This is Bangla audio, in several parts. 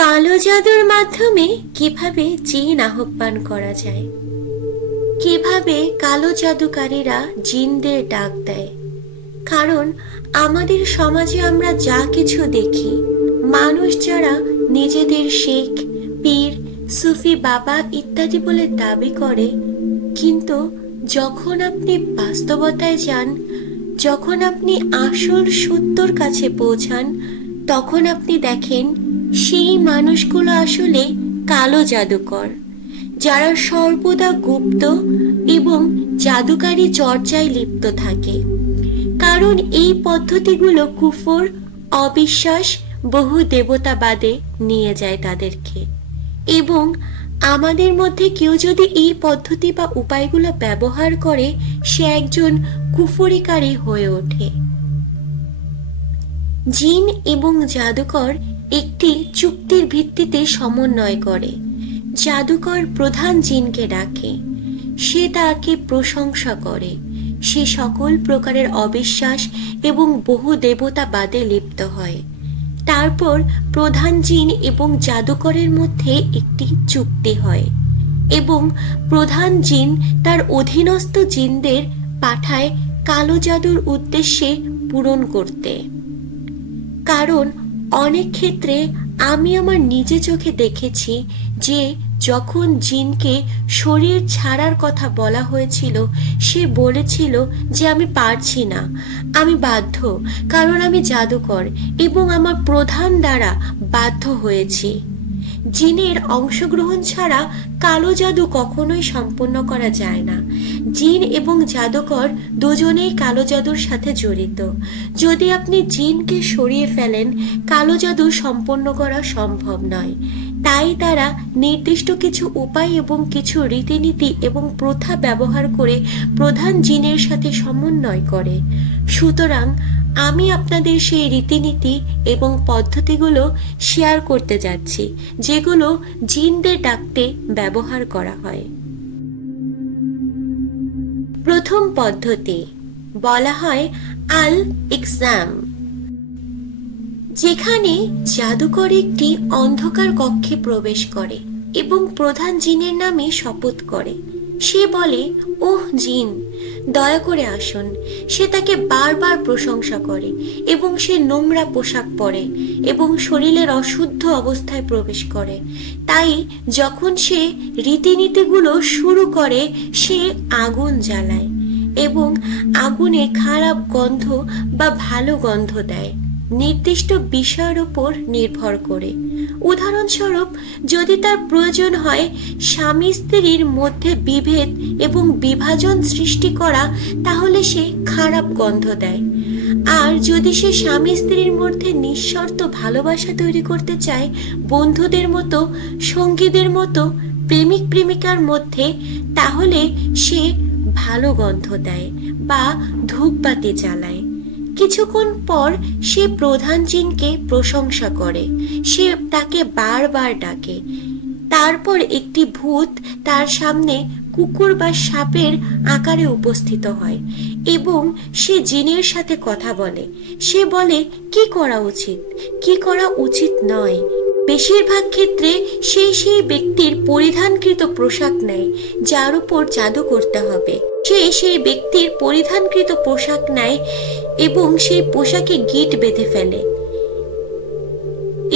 কালো জাদুর মাধ্যমে কীভাবে জিন আহ্বান করা যায়? কীভাবে কালো জাদুকারীরা জিনদের ডাক দেয়? কারণ আমাদের সমাজে আমরা যা কিছু দেখি, মানুষ যারা নিজেদের শেখ, পীর, সুফি বাবা ইত্যাদি বলে দাবি করে, কিন্তু যখন আপনি বাস্তবতায় যান, যখন আপনি আসল সত্যর কাছে পৌঁছান, তখন আপনি দেখেন সেই মানুষগুলো আসলে কালো জাদুকর, যারা সর্বদা গুপ্ত এবং জাদুকারী চর্চায় লিপ্ত থাকে। কারণ এই পদ্ধতিগুলো কুফর, অবিশ্বাস, বহু দেবতাবাদে নিয়ে যায় তাদেরকে। এবং আমাদের মধ্যে কেউ যদি এই পদ্ধতি বা উপায়গুলো ব্যবহার করে, সে একজন কুফরিকারী হয়ে ওঠে। জিন এবং জাদুকর একটি চুক্তির ভিত্তিতে সমন্বয় করে। জাদুকর প্রধান জিনকে ডাকে। সে তাকে প্রশংসা করে। সে সকল প্রকারের অবিশ্বাস এবং বহু দেবতাবাদে লিপ্ত হয়। তারপর প্রধান জিন এবং জাদুকরের মধ্যে একটি চুক্তি হয় এবং প্রধান জিন তার অধীনস্থ জিনদের পাঠায় কালো জাদুর উদ্দেশ্যে পূরণ করতে। কারণ অনেক ক্ষেত্রে আমি আমার নিজে চোখে দেখেছি যে যখন জিনকে শরীর ছাড়ার কথা বলা হয়েছিল, সে বলেছিল যে আমি পারছি না, আমি বাধ্য, কারণ আমি জাদুকর এবং আমার প্রধান দ্বারা বাধ্য হয়েছি। জিনের অংশগ্রহণ ছাড়া কালো জাদু কখনোই সম্পন্ন করা যায় না। জিন এবং জাদুকর দুজনেই কালো জাদুর সাথে জড়িত। যদি আপনি জিনকে সরিয়ে ফেলেন, কালো জাদু সম্পন্ন করা সম্ভব নয়। তাই তারা নির্দিষ্ট কিছু উপায় এবং কিছু রীতিনীতি এবং প্রথা ব্যবহার করে প্রধান জিনের সাথে সমন্বয় করে। সুতরাং আমি আপনাদের সেই রীতিনীতি এবং পদ্ধতিগুলো শেয়ার করতে যাচ্ছি, যেগুলো জিনদের ডাকতে ব্যবহার করা হয়। প্রথম পদ্ধতি বলা হয় আল এক্সাম যেখানে জাদুকর একটি অন্ধকার কক্ষে প্রবেশ করে এবং প্রধান জিনের নামে শপথ করে। সে বলে, ওহ, জিন, দয়া করে আসুন। সে তাকে বারবার প্রশংসা করে এবং সে নোংরা পোশাক পরে এবং শরীরের অশুদ্ধ অবস্থায় প্রবেশ করে। তাই যখন সে রীতিনীতিগুলো শুরু করে, সে আগুন জ্বালায় এবং আগুনে খারাপ গন্ধ বা ভালো গন্ধ দেয়, নির্দিষ্ট বিষয়ের উপর নির্ভর করে। উদাহরণস্বরূপ, যদি তার প্রয়োজন হয়, স্বামী স্ত্রীর মধ্যে বিভেদ এবং বিভাজন সৃষ্টি করা, তাহলে সে খারাপ গন্ধ দেয়। আর যদি সে স্বামী স্ত্রীর মধ্যে নিঃশর্ত ভালোবাসা তৈরি করতে চায়, বন্ধুদের মতো, সঙ্গীদের মতো, প্রেমিক প্রেমিকার মধ্যে, তাহলে সে ভালো গন্ধ দেয় বা ধূপবাতি জ্বালায়। কিছুক্ষণ পর সে প্রধান জিনকে প্রশংসা করে। সে তাকে বারবার ডাকে। তারপর একটি ভূত তার সামনে কুকুর বা সাপের আকারে উপস্থিত হয় এবং সে জিনের সাথে কথা বলে। সে বলে, কি করা উচিত? কি করা উচিত নয়? বেশিরভাগ ক্ষেত্রে সেই সেই ব্যক্তির পরিধানকৃত পোশাক নেয়, যার উপর জাদু করতে হবে। সে সেই ব্যক্তির পরিধানকৃত পোশাক নেয় এবং সেই পোশাকে গিট বেঁধে ফেলে।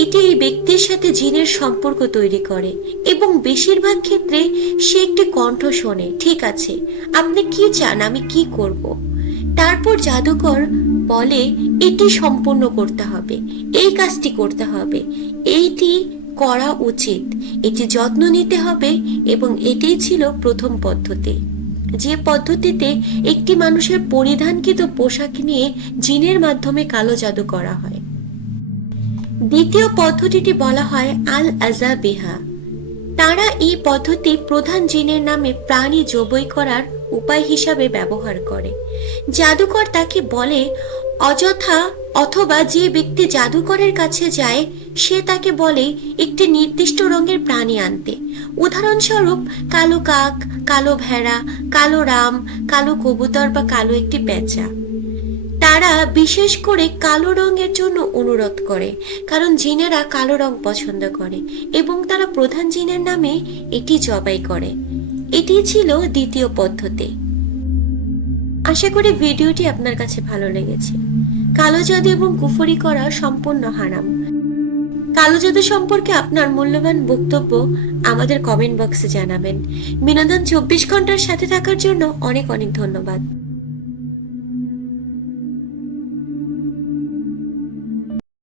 এটি এই ব্যক্তির সাথে জিনের সম্পর্ক তৈরি করে এবং বেশিরভাগ ক্ষেত্রে সে একটি কণ্ঠ শোনে, ঠিক আছে, আপনি কি চান, আমি কি করব? তারপর জাদুকর বলে, এটি সম্পূর্ণ করতে হবে, এই কাজটি করতে হবে, এইটি করা উচিত, এটি যত্ন নিতে হবে এবং এটাই ছিল প্রথম পদ্ধতি। যে পদ্ধতিতে একটি মানুষের পরিধানকৃত পোশাক নিয়ে জিনের মাধ্যমে কালো জাদু করা হয়। দ্বিতীয় পদ্ধতিটি বলা হয় আল আজাবিহা তারা এই পদ্ধতি প্রধান জিনের নামে প্রাণী জবই করার উপায় হিসাবে ব্যবহার করে। জাদুকর তাকে বলে, অযথা অথবা যে ব্যক্তি জাদুকরের কাছে যায়, সে তাকে বলে একটি নির্দিষ্ট রঙের প্রাণী আনতে। উদাহরণস্বরূপ, কালো কাক, কালো ভেড়া, কালো রাম, কালো কবুতর বা কালো একটি পেঁচা। তারা বিশেষ করে কালো রঙের জন্য অনুরোধ করে, কারণ জিনেরা কালো রং পছন্দ করে এবং তারা প্রধান জিনের নামে এটি জবাই করে। এটি ছিল দ্বিতীয় পদ্ধতি। আশা করি ভিডিওটি আপনার কাছে ভালো লেগেছে। কালো জাদু এবং কুফরি করা সম্পূর্ণ হারাম। কালো জাদু সম্পর্কে আপনার মূল্যবান বক্তব্য আমাদের কমেন্ট বক্সে জানাবেন। বিনোদন চব্বিশ ঘণ্টার সাথে থাকার জন্য অনেক অনেক ধন্যবাদ।